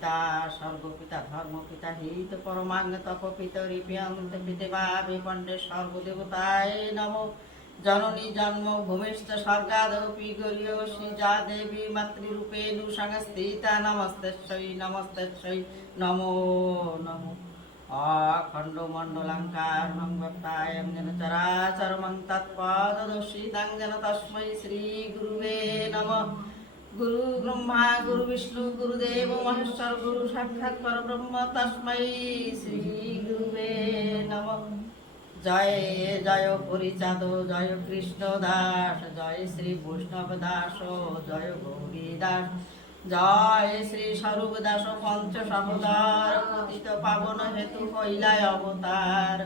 পিতা স্বর্গপিতা ধর্মপিতা হিত পরমাঙ্গ তপ পিতরিপ্রিয়ন্তে পিতেবা বিপণ্ডে সর্বদেবতায় নমো জননী জন্মভূমিশ্চ স্বর্গাদপি গরীয়সী যা দেবী মাতৃরূপেণু সংস্থিতা নমস্তেশ্বৈ নমস্তেশ্বৈ নমো নমো অখণ্ড মণ্ডলাঙ্কারং ব্যক্তায়ং যেন চরাচরমং তৎপদদর্শিতাং যেন তস্मै শ্রী গুরুবে নমঃ। গুরু ব্রহ্মা গুরু বিষ্ণু গুরুদেব মহেশ্বর গুরু সাক্ষাৎ পরব্রহ্ম তস্मै শ্রী গুরুবে নমঃ। জয় জয় হরিচাঁদ জয় কৃষ্ণ দাস জয় শ্রী বৈষ্ণব দাস জয় গৌরী দাস জয় শ্রী স্বরূপ দাস পঞ্চ সহোদর পতিত পাবন হেতু কইলায় অবতার।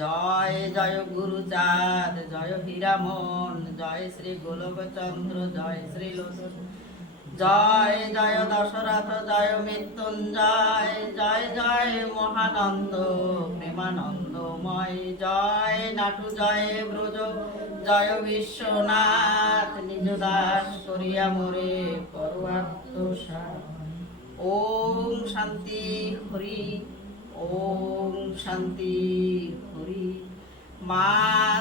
জয় জয় গুরুচাঁদ জয় হীরামন জয় শ্রী গোলকচন্দ্র জয় শ্রী লোচন জয় জয় দশরথ জয় মৃত্যুঞ্জয় জয় জয় মহানন্দ প্রেমানন্দময় জয় নাটু জয় ব্রজ জয় বিশ্বনাথ নিজ দাস করিয়া মোরে পরমাত্মসার। ওম শান্তি হরি ওম শান্তি হরি। মা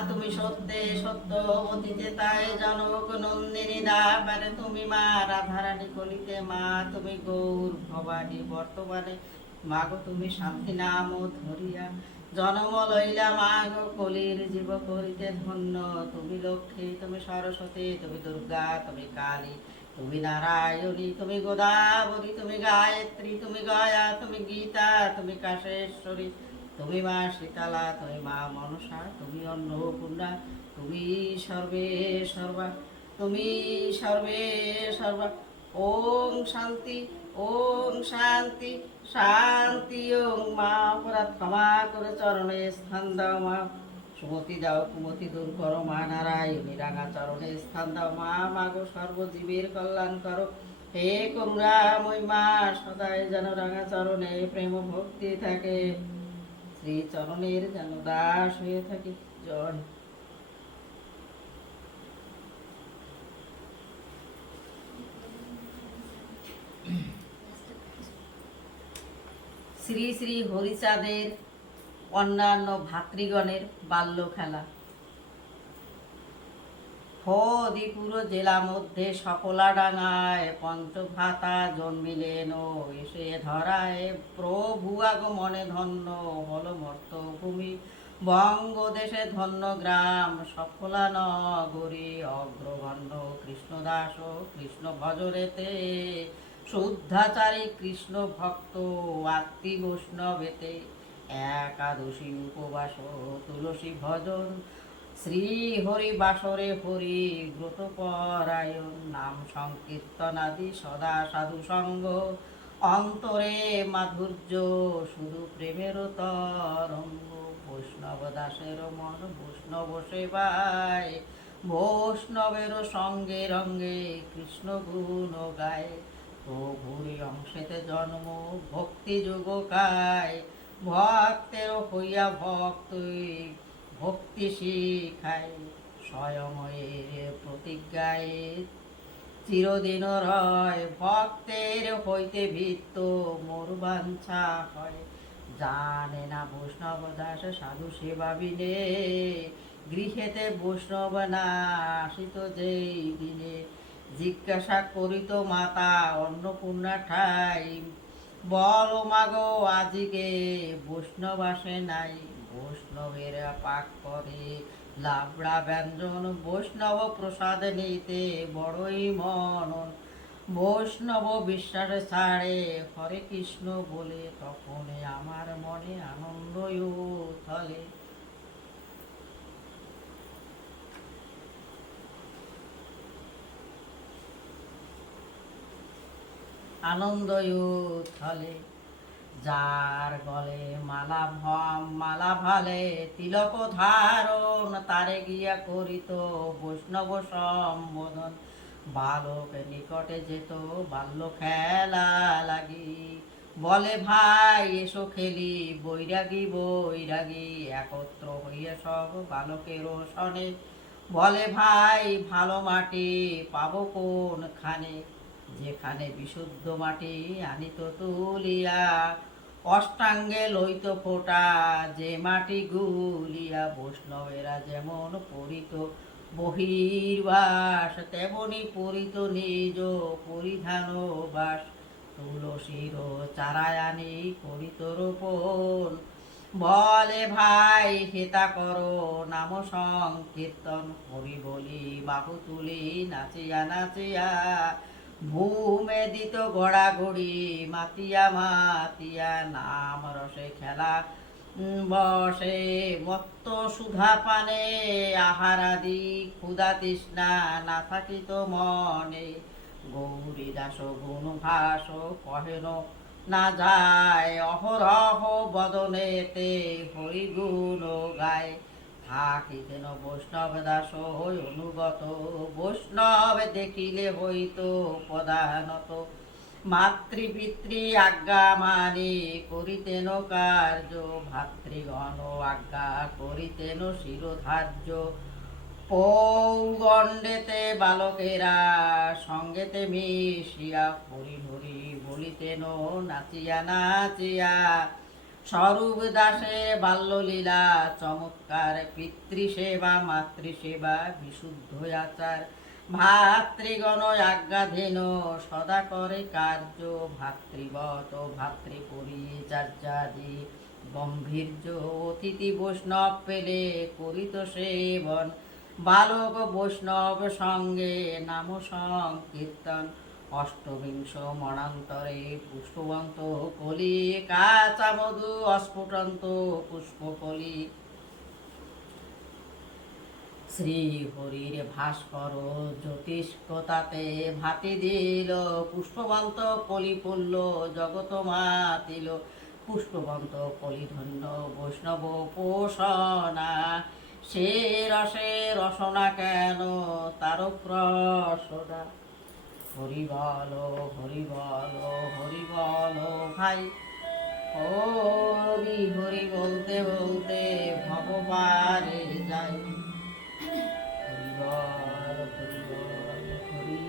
তুমি সত্যে সত্য অতীতে তাই জনক নন্দিনী দাবারে তুমি মা রাধারানী কলিতে মা তুমি গৌর ভবানী বর্তমানে মাগো তুমি শান্তি নাম ধরিয়া জনম লইলা মাগো কলির জীব করিতে ধন্য। তুমি লক্ষ্মী তুমি সরস্বতী তুমি দুর্গা তুমি কালী তুমি নারায়ণী তুমি গোদাবরী তুমি গায়ত্রী তুমি গয়া তুমি গীতা তুমি কাশেশ্বরী তুমি মা শীতলা তুমি মা মনসা তুমি অন্নপূর্ণা তুমি সর্বে সর্বা তুমি সর্বে সর্বা। ওম শান্তি ওম শান্তি শান্তি। ওম মা অপরাধ ক্ষমা করে চরণে স্থান দাও মা সুমতি দাও কুমতি দূর করো মা নারায়ণী রাঙা চরণে স্থান দাও মা মাগো সর্বজীবের কল্যাণ করো হে করুণাময়ী মা সদাই যেন রাঙা চরণে প্রেম ভক্তি থাকে শ্রী চরণের যেন দাস হয়ে থাকি। জয়। শ্রী শ্রী হরিচাঁদের অন্যান্য ভাতৃগণের বাল্য খেলা। ফদিপুর জেলা মধ্যে সকলাডাঙ্গায় পঞ্চভ্রাতা জন্মিলেন এসে ধরায় প্রভু আগমনে ধন্য হল মর্তভূমি বঙ্গদেশে ধন্য গ্রাম সকলা নগরী অগ্রগণ্য কৃষ্ণদাস কৃষ্ণ ভজরেতে শুদ্ধাচারী কৃষ্ণ ভক্ত আত্মি বৈষ্ণবেতে একাদশী উপবাস তুলসী ভজন শ্রী হরি বাসরে হরি ব্রত পরায়ণ নাম সংকীর্তনাদি সদা সাধু সঙ্গ অন্তরে মাধুর্য শুধু প্রেমের তরঙ্গ বৈষ্ণব দাসের মন বৈষ্ণব সেবায় বৈষ্ণবের সঙ্গে রঙ্গে কৃষ্ণ গুণ গায় প্রভুরি অংশেতে জন্ম ভক্তি যোগ কায় ভক্তের হইয়া ভক্ত ভক্তি শিখায় স্বয়ংয়ের প্রতিজ্ঞায় চিরদিন রয় ভক্তের হইতে ভিত্ত মোর বাঞ্ছা হয় জানে না বৈষ্ণব দাস সাধু সেবা বিনে গৃহেতে বৈষ্ণব না আসিত যেই দিনে জিজ্ঞাসা করিত মাতা অন্নপূর্ণা ঠাই বল মাগো আজিকে বৈষ্ণব আসে নাই বৈষ্ণবের পাক করে লাবড়া ব্যঞ্জন বৈষ্ণব প্রসাদ নিতে বড়ই মনন বৈষ্ণব বিশ্বাস ছাড়ে হরে কৃষ্ণ বলে তখন আমার মনে আনন্দ উথলে। আনন্দ উথলে যার গলে মালা ভালে তিলক ধারণ তারে গিয়া করিত বৈষ্ণব সম্বোধন বালক নিকটে যেত বাল্য খেলা লাগি বলে ভাই এসো খেলি বৈরাগী বৈরাগী একত্র হইয়া সব বালকের সনে বলে ভাই ভালো মাটি পাবো কোনখানে যেখানে বিশুদ্ধ মাটি আনিত তুলিয়া, অষ্টাঙ্গে লইত ফোঁটা যে মাটি গুলিয়া, বৈষ্ণবেরা যেমন পরিত বহির্বাস, তেমনি পরিত নিজ পরিধান বাস। তুলসীর চারায় আনি করিত রোপণ, বলে ভাই হেতা করো নাম সংকীর্তন, হরি বলি বাহু তুলি নাচিয়া নাচিয়া, ভূমে দিত গড়াগড়ি মাতিয়া মাতিয়া, নাম রসে খেলা বসে মত্ত সুধা পানে, আহারাদি ক্ষুধা তৃষ্ণা না থাকিত মনে, গৌরী দাস গুণ ভাস কহেন না যায়, অহরহ বদনেতে হরি গুণ গায়, থাকিতেন বৈষ্ণব দাস অনুগত, বৈষ্ণব দেখিলে হইত প্রধানত, মাতৃপিতৃ আজ্ঞা মানি করিতেন কার্য, ভাতৃগণ আজ্ঞা করিতেন শিরোধার্য, পৌগণ্ডেতে বালকেরা সঙ্গেতে মিশিয়া, হরি হরি বলিতেন নাচিয়া নাচিয়া, স্বরূপ দাসে বাল্যলীলা চমৎকার, পিতৃসেবা মাতৃসেবা বিশুদ্ধ আচার, ভাতৃগণ আজ্ঞাধীন সদা করে কার্য, ভাতৃবত ভাতৃপরিচার্যাদি গম্ভীর্য, অতিথি বৈষ্ণব পেলে করিত সেবন, বালক বৈষ্ণব সঙ্গে নাম সংকীর্তন, অষ্টবিংশ মনান্তরে পুষ্পবন্ত কলি, কাঁচা মধু অস্ফুটন্ত পুষ্পকলি, শ্রী হরির ভাস্কর জ্যোতিষ্কতাতে ভাতি দিল, পুষ্পবন্ত কলি পড়ল জগত মাতিল, পুষ্পবন্ত কলি ধন্য বৈষ্ণব পোষণা, সে রসে রসনা কেন তার প্রসনা, হরি বল হরি বল হরি বল ভাই, হরি হরি বলতে বলতে ভগবানে যাই, হরি বল হরি বল হরি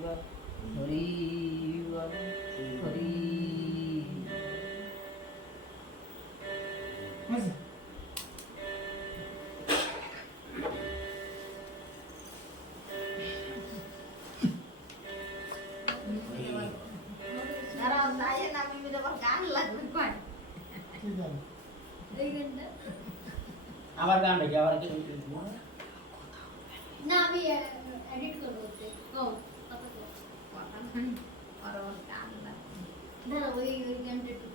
বল হরি বল হরি। আবার গান নাকি আবার না আমি এডিট করবো দাদা ওই গানটা একটু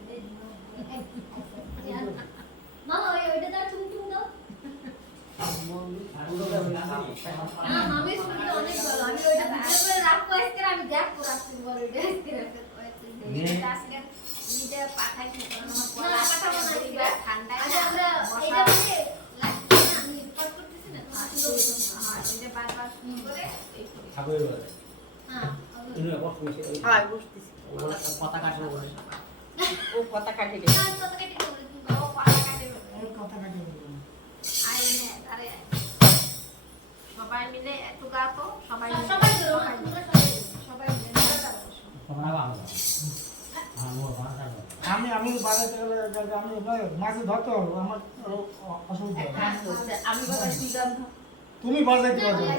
মামা ওইটা তার তুমি তুমি দাও আমি শুনতে অনেক ভালো, আমি ওইটা ভিডিও করে রাখবো, আজকে আমি দেখবো রাত্রি পর ওইটা আজকে নিজে পাঠাই ঠান্ডা আমরা এটা মানে আমি রিপোর্ট করতেছি না এটা বারবার শুনি করে ঠাকুরের বলে হ্যাঁ ইনু কষ্ট হইছে হ্যাঁ বুঝতেছি, কথা কাটলো বলে ও কথা কাটি দে, কত কেটে বলে তুমি বাবা পাড়া কাটে ওর কথা কাটে বলুন। আই নে আরে সবাই মিলে একটু গাতো সবাই সবাই করো, সবাই মিলে তোমরা ভালো আমার ভাষা আমি আমি বাজাতে গেলে আমি মাছ ধরতে পারবো, আমার অসুবিধা হবে। আমি বাবা তুই গান ধর। তুমি বাজাইতে পারবে না।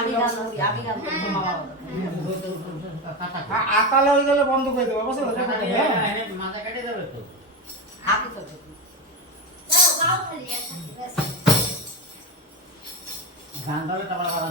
আমি গান করবো, মামা আতালে হয়ে গেলে বন্ধ করে দেবো, বুঝছো? মাথা কেটে যাবে তো হাতে চলবে গাও খালি আছে গান ধরে তারপর আবার